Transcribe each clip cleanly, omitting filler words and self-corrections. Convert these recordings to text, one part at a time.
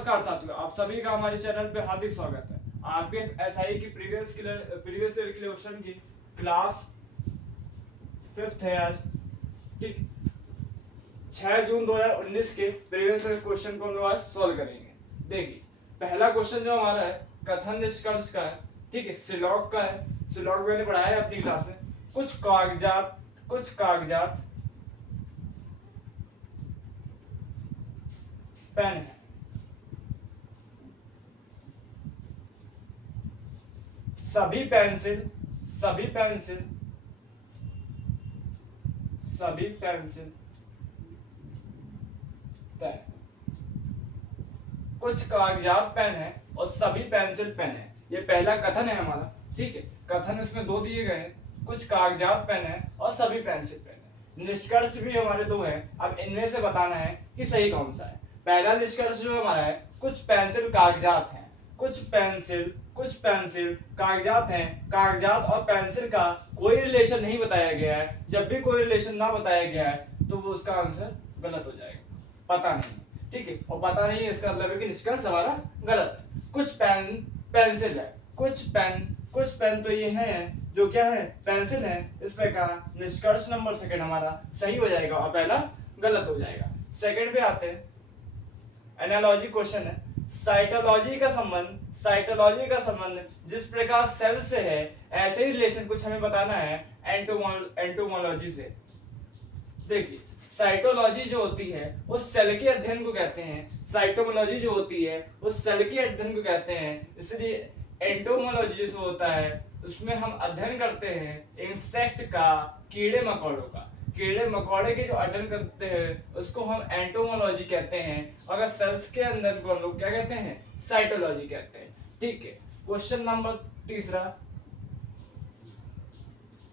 नमस्कार साथियों, आप सभी का हमारे चैनल पे हार्दिक स्वागत है। आरपीएफ एसआई की प्रीवियस ईयर क्वेश्चन की क्लास 5th है आज। ठीक, 6 जून 2019 के प्रीवियस ईयर क्वेश्चन को हम लोग आज सॉल्व करेंगे। देखिए, पहला क्वेश्चन जो हमारा है कथन निष्कर्ष का है। ठीक है, सिलॉग का है। सिलॉग मैंने पढ़ाया है अपनी क्लास में। कुछ कागजात पेन है, सभी पेंसिल पेन, कुछ कागजात पेन है और सभी पेंसिल पेन है। ये पहला कथन है हमारा। ठीक है, कथन इसमें दो दिए गए हैं, कुछ कागजात पेन है और सभी पेंसिल पेन है। निष्कर्ष भी हमारे दो हैं। अब इनमें से बताना है कि सही कौन सा है। पहला निष्कर्ष जो हमारा है, कुछ पेंसिल कागजात हैं, कुछ पेंसिल कागजात हैं। कागजात और पेंसिल का कोई रिलेशन नहीं बताया गया है। जब भी कोई रिलेशन ना बताया गया है तो वो उसका आंसर गलत हो जाएगा, पता नहीं। ठीक है, और पता नहीं है इसका मतलब है कि निष्कर्ष हमारा गलत है। कुछ पेंसिल है, कुछ पेन तो ये हैं जो क्या है, पेंसिल है। इस प्रकार निष्कर्ष नंबर सेकंड हमारा सही हो जाएगा और पहला गलत हो जाएगा। सेकंड पे आते हैं, एनालॉजी क्वेश्चन है। साइटोलॉजी का संबंध जिस प्रकार सेल से है, ऐसे ही रिलेशन कुछ हमें बताना है एंटोमोलॉजी से। देखिए, साइटोलॉजी जो होती है वो सेल के अध्ययन को कहते हैं, साइटोमोलॉजी जो होती है वो सेल के अध्ययन को कहते हैं। इसलिए एंटोमोलॉजी जो होता है उसमें हम अध्ययन करते हैं इंसेक्ट का, कीड़े मकोड़े के जो अध्ययन करते हैं उसको हम एंटोमोलॉजी कहते हैं। अगर सेल्स के अंदर को हम लोग क्या कहते हैं, साइटोलॉजी कहते हैं। ठीक है, क्वेश्चन नंबर तीसरा,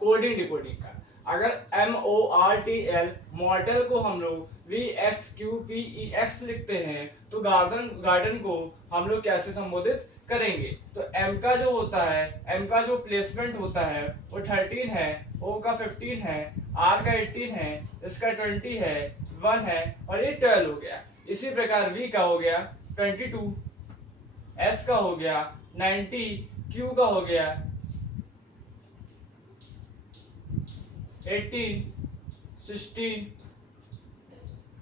कोडिंग डिकोडिंग का। अगर MORTL मॉर्टल को हम लोग VXQPEX लिखते हैं तो गार्डन को हम लोग कैसे संबोधित करेंगे? तो M का जो होता है, M का जो प्लेसमेंट होता है वो 13 है, O का 15 है, R का 18 है, इसका 20 है, 1 है और ये 12 हो गया। इसी प्रकार V का हो गया 22, S का हो गया 90, Q का हो गया 18, 16,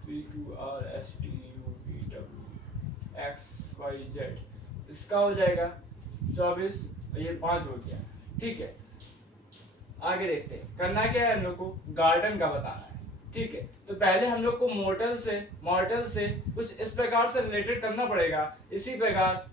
PQRSTUVWXYZ, इसका हो जाएगा 24, ये 5 हो गया। ठीक है, आगे देखते हैं। करना क्या है, हम लोग को गार्डन का बताना है। ठीक है, तो पहले हम लोग को मॉर्टल से कुछ इस प्रकार से रिलेटेड करना पड़ेगा। इसी प्रकार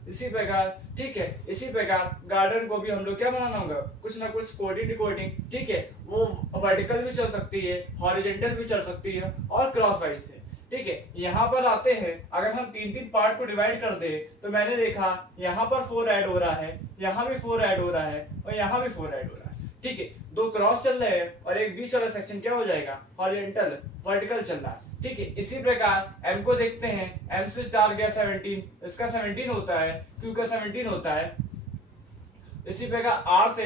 ठीक है, इसी प्रकार गार्डन को भी हम लोग क्या बनाना होगा, कुछ ना कुछ कोडिंग डिकोडिंग। ठीक है, वो वर्टिकल भी चल सकती है, हॉरिजॉन्टल भी चल सकती है और क्रॉसवाइज से। ठीक है, यहाँ पर आते हैं, अगर हम 3 पार्ट को डिवाइड कर दे तो मैंने देखा यहाँ पर 4 ऐड हो रहा है, यहाँ भी 4 ऐड हो रहा है और यहाँ भी 4 ऐड हो रहा है। ठीक है, 2 क्रॉस चल रहे हैं और एक बीच वाला सेक्शन क्या हो जाएगा, हॉरिजॉन्टल वर्टिकल चल रहा है। ठीक है, इसी प्रकार M को देखते हैं, M से स्टार गया 17, इसका 17 होता है, Q का 17 होता है। इसी प्रकार R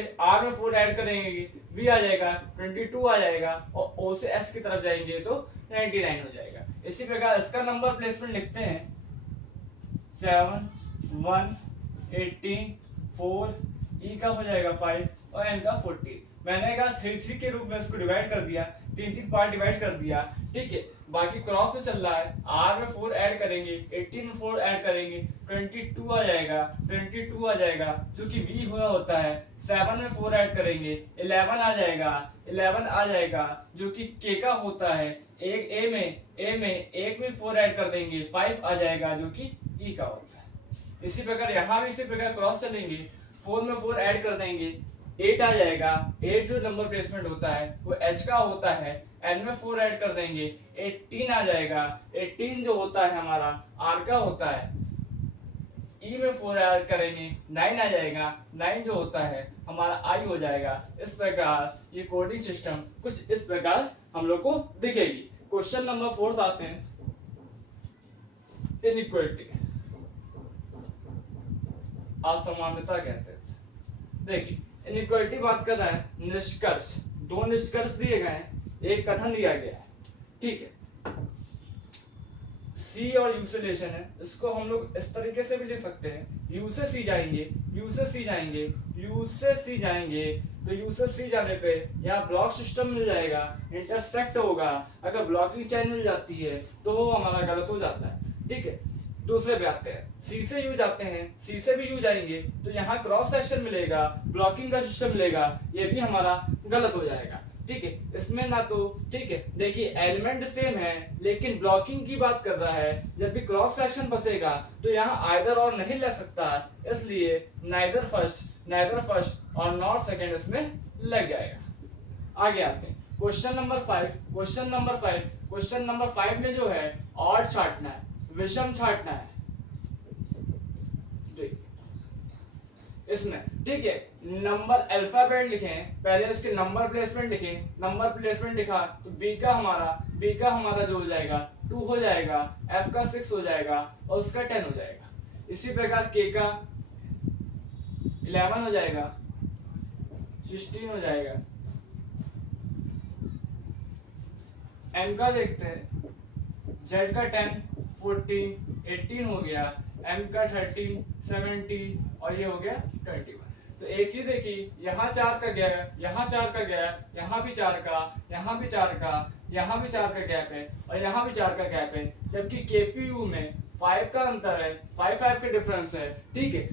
में 4 ऐड करेंगे, V आ जाएगा 22 आ जाएगा और O से S की तरफ जाएंगे तो 99 हो जाएगा। इसी प्रकार इसका नंबर प्लेसमेंट लिखते हैं 7, 1, 18, 4, E का हो जाएगा 5 और N का 40। मैंने कहा 3 के रूप में इसको डिवाइड कर दिया, 3 पार्ट डिवाइड कर दिया। ठीक है, बाकी क्रॉस में चल रहा है, R में 4 ऐड करेंगे, 18 में 4 ऐड करेंगे, 22 आ जाएगा, जो कि V हुआ होता है। 7 में 4 ऐड करेंगे, 11 आ जाएगा, जो कि K का होता है। एक A में 1 में 4 ऐड कर देंगे, 5 आ जाएगा, जो कि E का होता है। इसी प्रकार यहाँ भी इसी प्रकार क्रॉस चलेंगे, 4 में 4 ऐड कर देंगे, 8 आ जाएगा। 8 जो नंबर प्लेसमेंट होता है वो H का होता है। N में 4 ऐड कर देंगे, 18 आ जाएगा। 18 जो होता है हमारा R का होता है। E में 4 ऐड करेंगे, 9 आ जाएगा। 9 जो होता है हमारा I हो जाएगा। इस प्रकार ये कोडिंग सिस्टम कुछ इस प्रकार हम लोग को दिखेगी। क्वेश्चन नंबर 4 आते हैं, इनइक्वालिटी, असमानता कहते हैं। देखिए, इनइक्वालिटी बात कर रहा है, निष्कर्ष, 2 निष्कर्ष दिए गए हैं, एक कथन दिया गया है। ठीक है, सी और यू से रिलेशन है, इसको हम लोग इस तरीके से भी लिख सकते हैं, यू से सी जाएंगे, यू से सी जाएंगे, यू से सी जाएंगे, तो यू से सी जाने पे यहाँ ब्लॉक सिस्टम मिल जाएगा, इंटरसेक्ट होगा, अगर ब्लॉकिंग चैन मिल जाती है तो वो हमारा गलत हो जाता है। ठीक है, दूसरे पे आते हैं, सी से यू जाते हैं, सी से भी यू जाएंगे तो यहाँ क्रॉस सेक्शन मिलेगा, ब्लॉकिंग का सिस्टम मिलेगा, ये भी हमारा गलत हो जाएगा। ठीक है, इसमें ना तो ठीक है, देखिए एलिमेंट सेम है लेकिन ब्लॉकिंग की बात कर रहा है, जब भी क्रॉस सेक्शन बसेगा तो यहाँ आइदर और नहीं ले सकता, इसलिए नाइदर फर्स्ट और नॉट सेकंड इसमें लग जाएगा। आगे आते हैं क्वेश्चन नंबर 5। क्वेश्चन नंबर 5 में जो है ऑड छांटना है, विषम छांटना है। इसमें ठीक है, नंबर अल्फाबेट लिखें, पहले उसके नंबर प्लेसमेंट लिखें, नंबर प्लेसमेंट लिखा तो बी का हमारा जो हो जाएगा 2 हो जाएगा, एफ का 6 हो जाएगा और उसका 10 हो जाएगा। इसी प्रकार के का 11 हो जाएगा, 16 हो जाएगा। एम का देखते हैं, जेड का 10, 14, 18 हो गया, एम का 13, 17 और ये हो गया 21। तो एक चीज देखी, यहाँ 4 का गया, यहाँ 4 का गया, यहाँ भी 4 का, यहाँ भी 4 का, यहाँ भी 4 का गैप है और यहाँ भी 4 का गैप है, जबकि केपीयू में 5 का अंतर है, 5 का डिफरेंस है। ठीक है,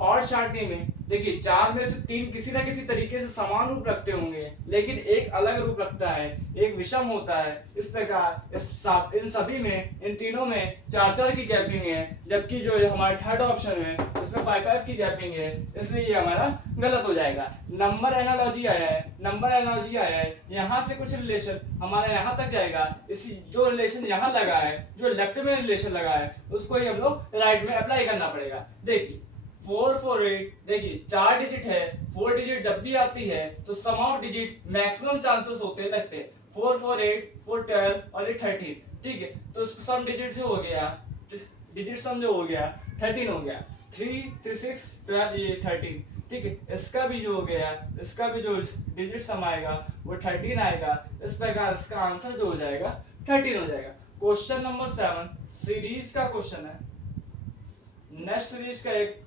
और छांटने में देखिए 4 में से 3 किसी ना किसी तरीके से समान रूप रखते होंगे लेकिन एक अलग रूप रखता है, एक विषम होता है। इस प्रकार इन सभी में, इन तीनों में 4-4 की गैपिंग है, जबकि जो हमारा थर्ड ऑप्शन है उसमें 5-5 की गैपिंग है, इसलिए ये हमारा गलत हो जाएगा। नंबर एनालॉजी आया है, यहाँ से कुछ रिलेशन हमारा यहाँ तक जाएगा, इसी जो रिलेशन यहाँ लगा है, जो लेफ्ट में रिलेशन लगा है उसको ही हम लोग राइट में अप्लाई करना पड़ेगा। देखिए 4 4 8, देखिए 4 डिजिट है, 4 डिजिट जब भी आती है तो सम ऑफ डिजिट मैक्सिमम चांसेस होते लगते हैं, 4 4 8, 4 12 और ये 13। ठीक है, तो सम डिजिट जो हो गया, डिजिट सम जो हो गया 13 हो गया, 3 3 6 12 ये 13। ठीक है, इसका भी जो हो गया, इसका भी जो डिजिट सम आएगा वो 13 आएगा। इस प्रकार इसका आंसर जो हो जाएगा 13 हो जाएगा। क्वेश्चन नंबर 7 सीरीज का क्वेश्चन है, नेक्स्ट सीरीज का एक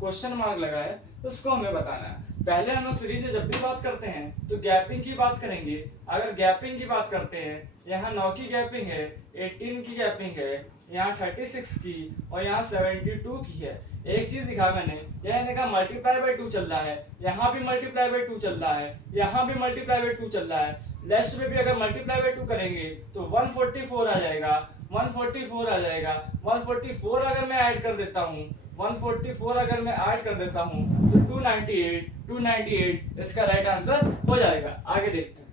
क्वेश्चन मार्क लगा है, उसको हमें बताना है। पहले हम लोग सीरीज में जब भी बात करते हैं तो गैपिंग की बात करेंगे। अगर गैपिंग की बात करते हैं, यहाँ 9 की गैपिंग है, 18 की गैपिंग है, यहाँ 36 की और यहाँ 72 की है। एक चीज दिखा मैंने, यह कहा मल्टीप्लाई बाय 2 चल रहा है, यहाँ भी मल्टीप्लाई बाय 2 चल रहा है, यहाँ भी मल्टीप्लाई बाय 2 चल रहा है, लेफ्ट में भी अगर मल्टीप्लाई बाय 2 करेंगे तो 144 आ जाएगा, 144 आ जाएगा। 144 अगर मैं ऐड कर देता हूँ, 144 अगर मैं ऐड कर देता हूँ तो 298 इसका राइट आंसर हो जाएगा। आगे देखते हैं,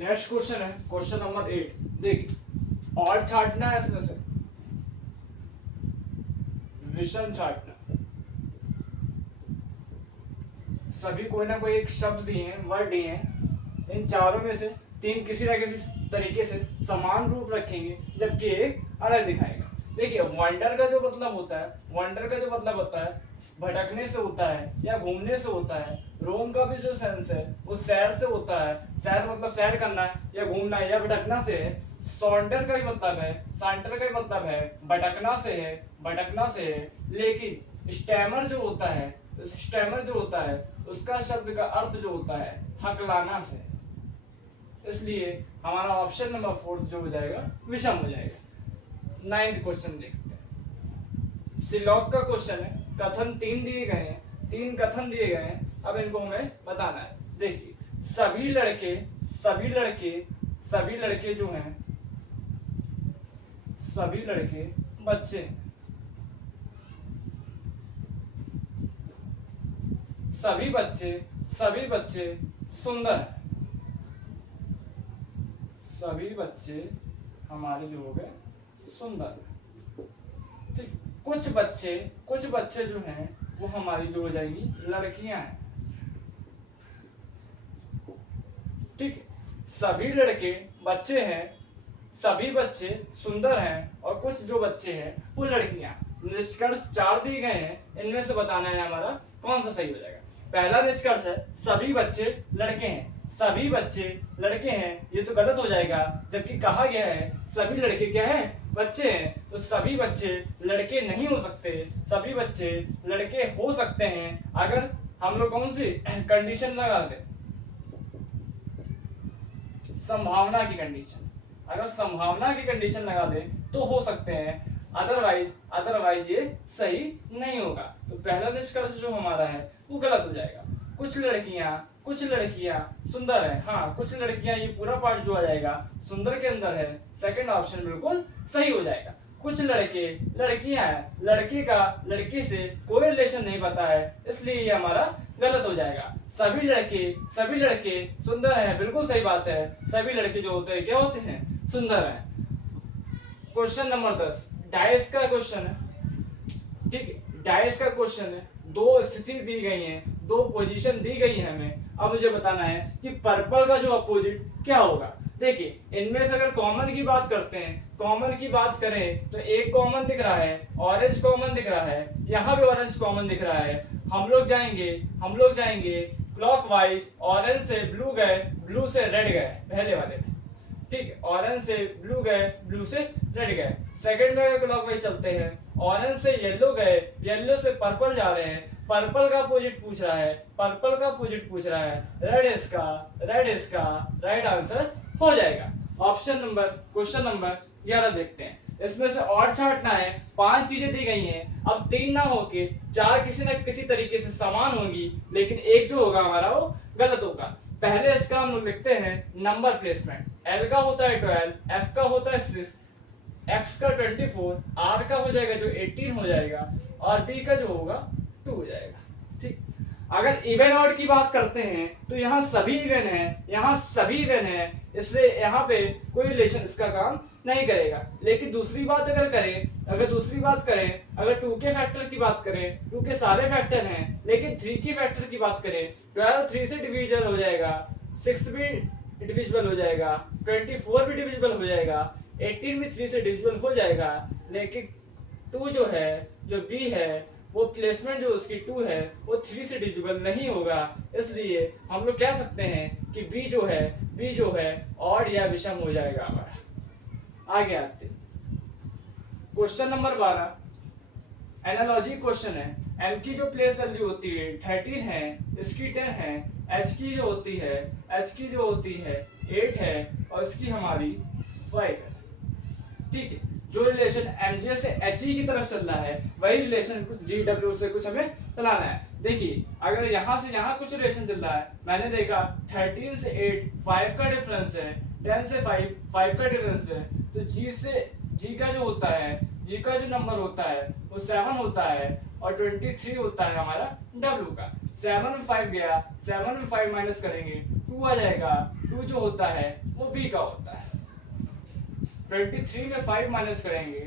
नेक्स्ट क्वेश्चन है क्वेश्चन नंबर 8। देखिए और छांटना है, इसमें से विषम छांटना, सभी कोई ना कोई एक शब्द दिए हैं, वर्ड दिए हैं, इन चारों में से 3 किसी ना किसी तरीके से समान रूप रखेंगे जबकि एक अलग दिखाएगा। देखिए वंडर का जो मतलब होता है भटकने से होता है या घूमने से होता है। रोम का भी जो सेंस है वो सैर से होता है, सैर मतलब सैर करना है या घूमना है या भटकना से है। सॉन्डर का भी मतलब है, सांटर का भी मतलब है भटकना से है, लेकिन स्टैमर जो होता है उसका शब्द का अर्थ जो होता है हकलाना से, इसलिए हमारा ऑप्शन नंबर 4 जो हो जाएगा विषम हो जाएगा। 9th क्वेश्चन देखते हैं, सिलॉक का क्वेश्चन है। कथन 3 दिए गए हैं, 3 कथन दिए गए हैं, अब इनको हमें बताना है। देखिए सभी लड़के जो हैं, सभी लड़के बच्चे हैं, सभी बच्चे सुंदर हैं, सभी बच्चे हमारे जो हो गए सुंदर। ठीक, कुछ बच्चे जो हैं वो हमारी जो हो जाएंगी लड़कियां हैं। ठीक, सभी लड़के बच्चे हैं, सभी बच्चे सुंदर हैं और कुछ जो बच्चे हैं वो लड़कियां। निष्कर्ष 4 दिए गए हैं, इनमें से बताना है हमारा कौन सा सही हो जाएगा। पहला निष्कर्ष है सभी बच्चे लड़के हैं, सभी बच्चे लड़के हैं, ये तो गलत हो जाएगा, जबकि कहा गया है सभी लड़के क्या है, बच्चे हैं। तो सभी बच्चे लड़के नहीं हो सकते, सभी बच्चे लड़के हो सकते हैं अगर हम लोग कौन सी कंडीशन लगा दें, संभावना की कंडीशन। अगर संभावना की कंडीशन लगा दें तो हो सकते हैं, अदरवाइज ये सही नहीं होगा। तो पहला निष्कर्ष जो हमारा है वो गलत हो जाएगा। कुछ लड़कियां सुंदर है, हाँ कुछ लड़कियां, ये पूरा पार्ट जो आ जाएगा सुंदर के अंदर है, सेकंड ऑप्शन बिल्कुल सही हो जाएगा। कुछ लड़कियां है, लड़के का लड़की से कोई रिलेशन नहीं पता है, इसलिए ये हमारा गलत हो जाएगा। सभी लड़के सुंदर हैं, बिल्कुल सही बात है, सभी लड़के जो होते हैं क्या होते हैं, सुंदर हैं। क्वेश्चन नंबर 10 डाइस का क्वेश्चन है, ठीक है, डाइस का क्वेश्चन है। दो स्थिति दी गई है, दो पोजीशन दी गई है हमें, अब मुझे बताना है कि पर्पल का जो अपोजिट क्या होगा। देखिए इनमें से अगर कॉमन की बात करते हैं, कॉमन की बात करें तो एक कॉमन दिख रहा है, ऑरेंज कॉमन दिख रहा है, यहाँ भी ऑरेंज कॉमन दिख रहा है। हम लोग जाएंगे क्लॉकवाइज, ऑरेंज से ब्लू गए, ब्लू से रेड गए पहले वाले में, ठीक है, ऑरेंज से ब्लू गए, ब्लू से रेड गए। सेकंड में क्लॉकवाइज चलते हैं, ऑरेंज से येलो गए, येलो से पर्पल जा रहे हैं, पर्पल का अपोजिट पूछ रहा है, रेड इसका राइट आंसर हो जाएगा। क्वेश्चन नंबर 11 देखते हैं। इसमें से और छांटना है, 5 चीजें दी गई हैं, अब 3 ना होके 4 किसी न किसी तरीके से समान होगी, लेकिन एक जो होगा हमारा वो गलत होगा। पहले इसका हम लोग लिखते हैं नंबर प्लेसमेंट। L का होता है 12, F का होता है 6, X का 24, R का हो जाएगा जो 18 हो जाएगा, और B का जो होगा 2 हो जाएगा। ठीक, अगर इवन ऑड की बात करते हैं तो यहाँ सभी इवन है, इसलिए यहाँ पे कोई रिलेशन इसका काम नहीं करेगा। लेकिन दूसरी बात करें, अगर 2 के फैक्टर की बात करें, 2 के सारे फैक्टर हैं, लेकिन 3 की फैक्टर की बात करें, 12 3 से डिविजिबल हो जाएगा, 6 भी डिविजिबल हो जाएगा, 24 भी डिविजिबल हो जाएगा, 18 भी 3 से डिविजिबल हो जाएगा, लेकिन 2 जो B है वो प्लेसमेंट जो उसकी 2 है वो 3 से डिविजिबल नहीं होगा। इसलिए हम लोग कह सकते हैं कि B जो है ऑड या विषम हो जाएगा हमारा। आगे आते क्वेश्चन नंबर 12 एनालॉजी क्वेश्चन है। M की जो प्लेस वैल्यू होती है 13 है, इसकी 10 है, H की जो होती है 8 है, और इसकी हमारी 5 है। ठीक है, जो रिलेशन MJ से HE की तरफ चल रहा है वही रिलेशन कुछ GW से कुछ हमें चलाना है। देखिए अगर यहाँ से यहाँ कुछ रिलेशन चल रहा है, मैंने देखा 13 से 8 5 का डिफरेंस है, 10 से 5 का डिफरेंस है, तो G का जो नंबर होता है वो 7 होता है, और 23 होता है हमारा W का। 7 में 5 गया, 7 में 5 माइनस करेंगे 2 आ जाएगा, 2 जो होता है वो B का होता है। 23 में 5 माइनस करेंगे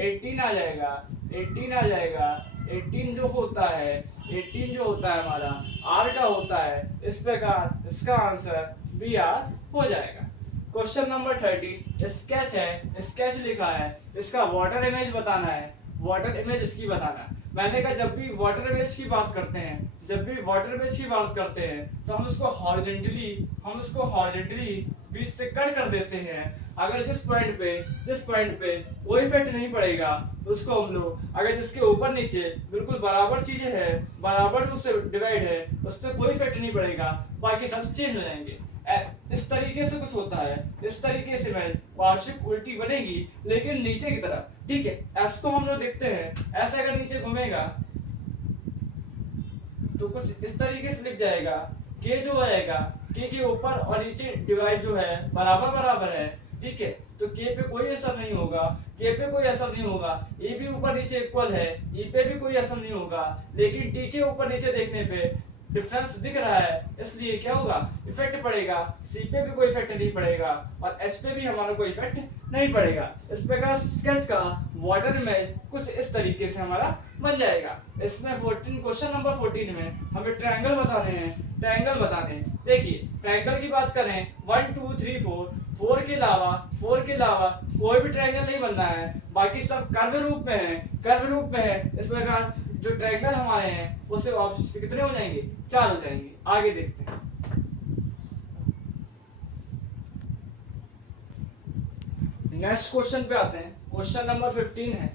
18 आ जाएगा, 18 जो होता है हमारा R का होता है। इस प्रकार इसका आंसर BR हो जाएगा। क्वेश्चन नंबर 30 स्केच है, स्केच लिखा है, इसका वाटर इमेज बताना है, वाटर इमेज इसकी बताना है। मैंने कहा जब भी वाटर इमेज की बात करते हैं तो हम उसको हॉरिजॉन्टली बीच से कट कर देते हैं। अगर जिस पॉइंट पे कोई इफेक्ट नहीं पड़ेगा उसको हम लोग, अगर जिसके ऊपर नीचे बिल्कुल बराबर चीजें है, बराबर रूप से डिवाइड है, उस पर कोई इफेक्ट नहीं पड़ेगा, बाकी सब चेंज हो जाएंगे। इस तरीके से कुछ होता है, इस तरीके से इमेज वार्षिक उल्टी बनेगी लेकिन नीचे की तरफ। ठीक है, एस को हम लोग देखते हैं, ऐसे अगर नीचे घूमेगा तो कुछ इस तरीके से लिख जाएगा, के जो आएगा के ऊपर और नीचे डिवाइड जो है बराबर है। ठीक है, तो के पे कोई असर नहीं होगा, ए भी ऊपर नीचे इक्वल है, ई पे भी कोई असर नहीं होगा, लेकिन टी के ऊपर नीचे देखने पे डिफरेंस दिख रहा है, इसलिए क्या होगा, इफेक्ट पड़ेगा। सी पे भी कोई इफेक्ट नहीं पड़ेगा और एच पे भी हमारा कोई इफेक्ट नहीं पड़ेगा। इस प्रकार स्केच का वाटर इमेज कुछ इस तरीके से हमारा बन जाएगा। इसमें क्वेश्चन नंबर 14 में हमें ट्रायंगल बताने हैं। देखिए ट्रायंगल की बात करें 1 2 3 4 के अलावा कोई भी ट्रायंगल नहीं बनना है, बाकी सब कर्व रूप में है। इस प्रकार जो ट्रायंगल हमारे हैं वो सिर्फ कितने हो जाएंगे, 4 हो जाएंगे। आगे देखते हैं नेक्स्ट क्वेश्चन पे आते हैं। क्वेश्चन नंबर 15 है,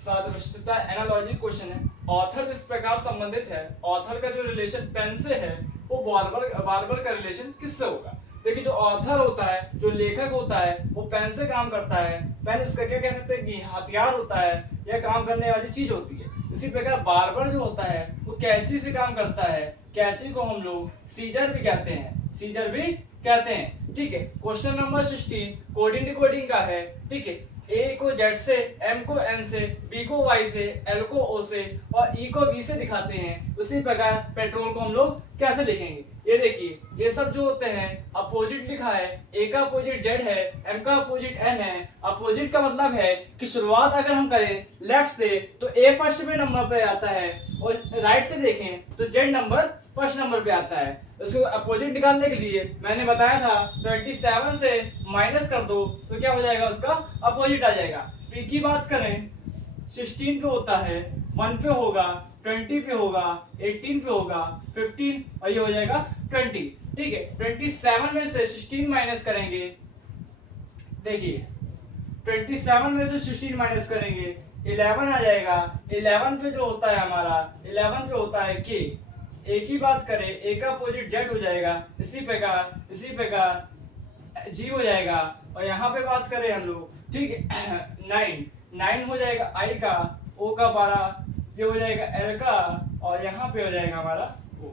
सदृशता एनालॉजी क्वेश्चन है। ऑथर इस प्रकार संबंधित है, ऑथर का जो रिलेशन पेन से है वो बार्बर का रिलेशन किससे होगा। देखिए जो ऑथर होता है, जो लेखक होता है, वो पेन से काम करता है। पेन उसका क्या कह सकते हैं कि हथियार होता है या काम करने वाली चीज होती है। इसी प्रकार बार्बर जो होता है वो कैंची से काम करता है। कैंची को हम लोग सीजर भी कहते हैं, सीजर भी कहते हैं। ठीक है, क्वेश्चन नंबर 16 कोडिंग डिकोडिंग का है। ठीक है, ए को जेड से, एम को एन से, बी को वाई से, एल को ओ से और ई को वी से दिखाते हैं। उसी प्रकार पेट्रोल को हम लोग कैसे लिखेंगे, ये देखिए ये सब जो होते हैं अपोजिट लिखा है। ए का अपोजिट जेड है, एम का अपोजिट एन है। अपोजिट का मतलब है कि शुरुआत अगर हम करें लेफ्ट से तो ए फर्स्ट पे नंबर पे आता है और राइट से देखें तो जेड नंबर फर्स्ट नंबर पे आता है। उसको अपोजिट निकालने के लिए मैंने बताया था 27 से माइनस कर दो तो क्या हो जाएगा, उसका अपोजिट आ जाएगा। पी की बात करें 16 पे होता है, 1 पे होगा, 20 पे होगा, 18 पे होगा, 15 और ये हो जाएगा 20। ठीक है, 27 में से 16 माइनस करेंगे। देखिए 27 में से 16 माइनस करेंगे 11 आ जाएगा। 11 पे जो होता है हमारा 11 पे होता है के। ए की बात करें, ए का अपोजिट जेड हो जाएगा। इसी प्रकार जी हो जाएगा। और यहाँ पे बात करें हम लोग, ठीक है 9 हो जाएगा आई का, ओ का 12, ये हो जाएगा एल का और यहाँ पे हो जाएगा हमारा ओ।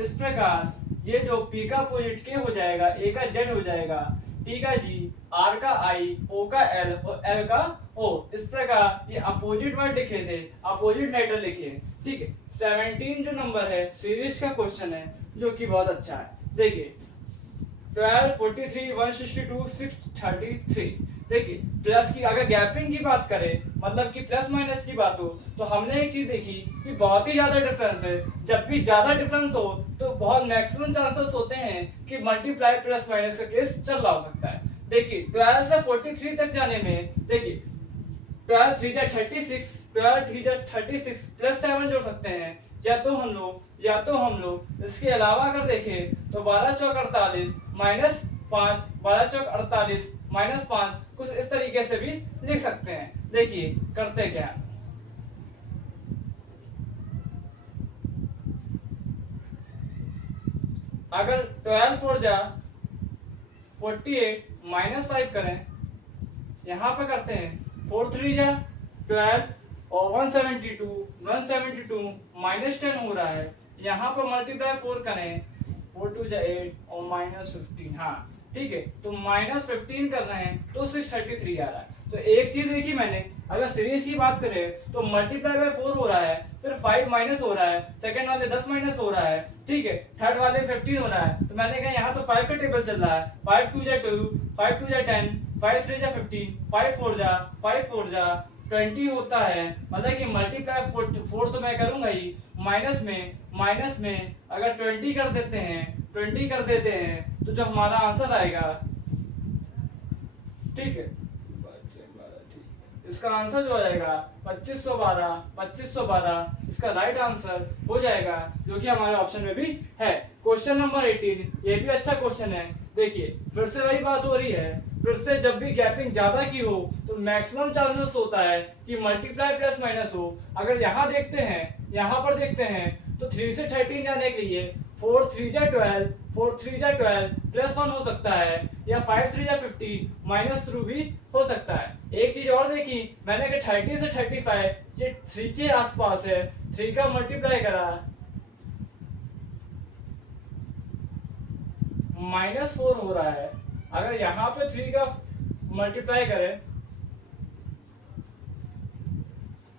इस प्रकार ये जो पी का अपोजिट के हो जाएगा, ए का जेड हो जाएगा, टी का जी, आर का आई, ओ का एल और एल का ओ। इस प्रकार ये अपोजिट वर्ड लिखे थे, अपोजिट लेटर लिखे। ठीक है, 17 जो नंबर है सीरीज का क्वेश्चन है जो कि बहुत अच्छा है। देखिए 12, 43, 162, 633। देखिए प्लस की अगर गैपिंग की बात करें, मतलब कि प्लस माइनस की बात हो, तो हमने एक चीज देखी कि बहुत ही ज्यादा डिफरेंस है। जब भी ज्यादा डिफरेंस हो तो बहुत मैक्सिमम चांसेस होते हैं कि मल्टीप्लाई प्लस माइनस का केस चल रहा हो सकता है। देखिए 12 से 43 तक जाने में, देखिए 12 3 जा 36, 12 3 जा 36 प्लस 7 जोड़ सकते हैं। या तो हम लोग इसके अलावा अगर देखें तो 12 चौक 48 माइनस 5, 12 चौक 48 माइनस 5, कुछ इस तरीके से भी लिख सकते हैं। देखिए करते क्या, अगर 12 4 जा 48 माइनस 5 करें, यहाँ पे करते हैं 4 3 जा 12 और 172 माइनस 10 हो रहा है। यहाँ पर मल्टीप्लाई 4 करें, 4 2 जा 8 और माइनस 15। हाँ ठीक है, तो माइनस 15 कर रहे हैं तो 633 आ रहा है। तो एक चीज देखी मैंने, अगर सीरीज की बात करें तो मल्टीप्लाई बाय 4 हो रहा है, फिर 5 माइनस हो रहा है, सेकंड वाले 10 माइनस हो रहा है, ठीक है, थर्ड वाले 15 हो रहा है। तो मैंने कहा यहाँ तो 5 का टेबल चल रहा है, 5 2 जा 2, 5 2 जा 10, 5 3 जा 15, 5 4 जा 20 होता है। मतलब कि मल्टीप्लाई 4 तो मैं करूंगा ही, माइनस में अगर 20 कर देते हैं तो जो हमारा आंसर आएगा, ठीक है, इसका आंसर जो आएगा 2512 इसका राइट आंसर हो जाएगा, जो कि हमारे ऑप्शन में भी है। क्वेश्चन नंबर 18 ये भी अच्छा क्वेश्चन है। देखिए फिर से वही बात हो रही है, फिर से जब भी गैपिंग ज्यादा की हो तो मैक्सिमम चांसेस होता है कि मल्टीप्लाई प्लस माइनस हो। अगर यहाँ पर देखते हैं तो 3 से 13 जाने के लिए 4 3 जा 12 प्लस 1 हो सकता है, या 5 3 जा 15 माइनस 2 भी हो सकता है। एक चीज और देखी मैंने कि 30 से 35 ये 3 के आसपास है, 3 का मल्टीप्लाई करा -4 हो रहा है। अगर यहाँ पे 3 का मल्टीप्लाई करें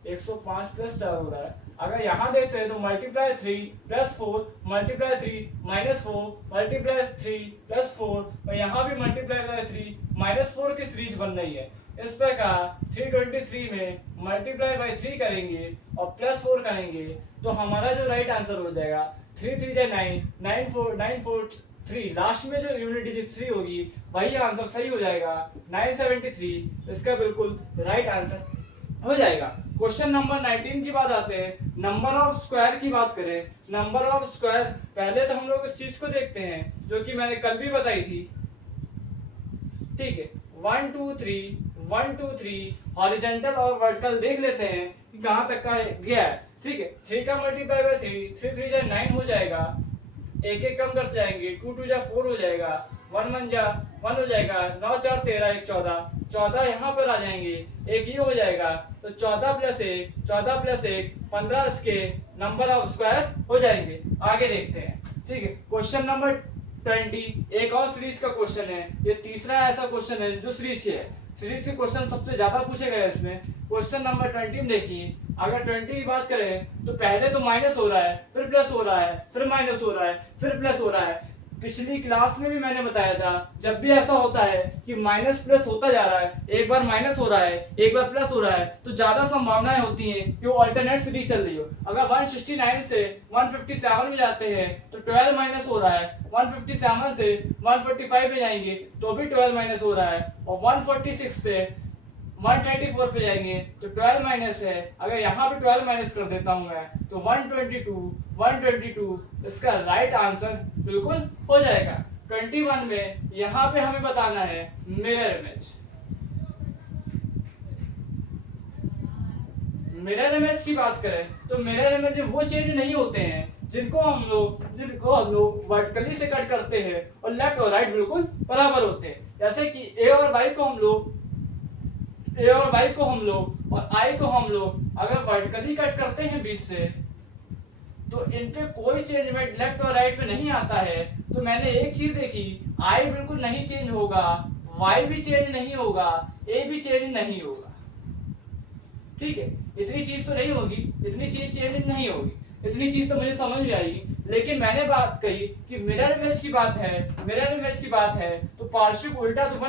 105 प्लस 4 हो रहा है। अगर यहाँ देखते हैं तो multiply 3 plus 4 multiply 3 minus 4 multiply 3 plus 4 और यहाँ भी मल्टीप्लाई बाय 3 माइनस 4 की सीरीज बन रही है। इस प्रकार 323 में मल्टीप्लाई बाय 3 करेंगे और प्लस 4 करेंगे तो हमारा जो राइट आंसर हो जाएगा 3 3 जा 9, 9 4 3, लास्ट में जो यूनिट डिजिट 3 होगी वही आंसर सही हो जाएगा, 973 इसका बिल्कुल राइट आंसर हो जाएगा। क्वेश्चन नंबर 19 की बात आते हैं, नंबर ऑफ स्क्वायर की बात करें। नंबर ऑफ स्क्वायर पहले तो हम लोग इस चीज को देखते हैं जो कि मैंने कल भी बताई थी। ठीक है 1 2 3 1 2 3 हॉरिजॉन्टल और वर्टिकल देख लेते हैं कि कहाँ तक का गया है। ठीक है 3 का मल्टीप्लाई बाय 3 3 3 जा 9 हो जाएगा, एक एक कम करते जाएंगे, 2 2 जा 4 हो जाएगा, 1 1 जा 1 हो जाएगा, 9 4 13 1 14 14 यहाँ पर आ जाएंगे, एक ये हो जाएगा, तो 14 प्लस 1 15 इसके नंबर ऑफ स्क्वायर हो जाएंगे। आगे देखते हैं। ठीक है क्वेश्चन नंबर 20 एक और सीरीज का क्वेश्चन है, ये तीसरा ऐसा क्वेश्चन है जो सीरीज से है। सीरीज के क्वेश्चन सबसे ज्यादा पूछे गए इसमें। क्वेश्चन नंबर 20 में देखिए, अगर 20 की बात करें तो पहले तो माइनस हो रहा है, फिर प्लस हो रहा है, फिर माइनस हो रहा है, फिर प्लस हो रहा है। पिछली क्लास में भी मैंने बताया था जब भी ऐसा होता है कि माइनस प्लस होता जा रहा है, एक बार माइनस हो रहा है एक बार प्लस हो रहा है, तो ज्यादा संभावनाएं होती हैं कि वो अल्टरनेट सीरीज चल रही हो। अगर 169 से 157 में जाते हैं तो 12 माइनस हो रहा है, 157 से 145 में जाएंगे तो भी 12 माइनस हो रहा है, और 146 से 134 पे जाएंगे तो 12 माइनस है। अगर यहाँ पे 12 माइनस कर देता हूँ मैं तो 122 इसका राइट आंसर बिल्कुल हो जाएगा। 21 में यहाँ पे हमें बताना है मिरर इमेज। मिरर इमेज की बात करें तो मिरर इमेज वो चेंज नहीं होते हैं जिनको हम लोग वर्टिकली से कट करते हैं और लेफ्ट और राइट बिल्कुल बराबर होते हैं। जैसे कि ए और वाई को हम लोग और आई को हम लोग अगर वर्टिकली कट करते हैं बीच से तो इनके कोई चेंजमेंट लेफ्ट और राइट में नहीं आता है। तो मैंने एक चीज देखी, आई बिल्कुल नहीं चेंज होगा, वाई भी चेंज नहीं होगा, ए भी चेंज नहीं होगा। ठीक है इतनी चीज तो नहीं होगी, इतनी चीज चेंज नहीं होगी, इतनी चीज तो मुझे समझ में आई। लेकिन मैंने बात कही कि मिरर इमेज की बात है तो पार्श्विक उल्टा तो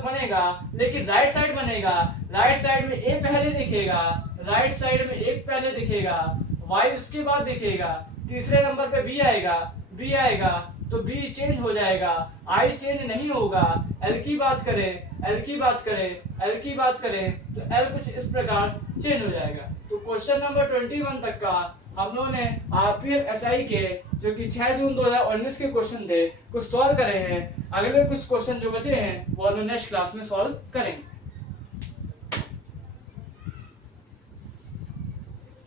बनेगा, लेकिन राइट साइड बनेगा। राइट साइड में ए पहले दिखेगा, वाई उसके बाद दिखेगा, तीसरे नंबर पे बी आएगा तो बी चेंज हो जाएगा, आई चेंज नहीं होगा। एल की बात करें तो एल कुछ इस प्रकार चेंज हो जाएगा। तो क्वेश्चन नंबर 21 तक का हम लोगों ने आरपीएफ एसआई के जो कि 6 जून 2019 के क्वेश्चन थे कुछ सॉल्व करे हैं। अगले कुछ क्वेश्चन जो बचे हैं वो हम नेक्स्ट क्लास में सॉल्व करेंगे।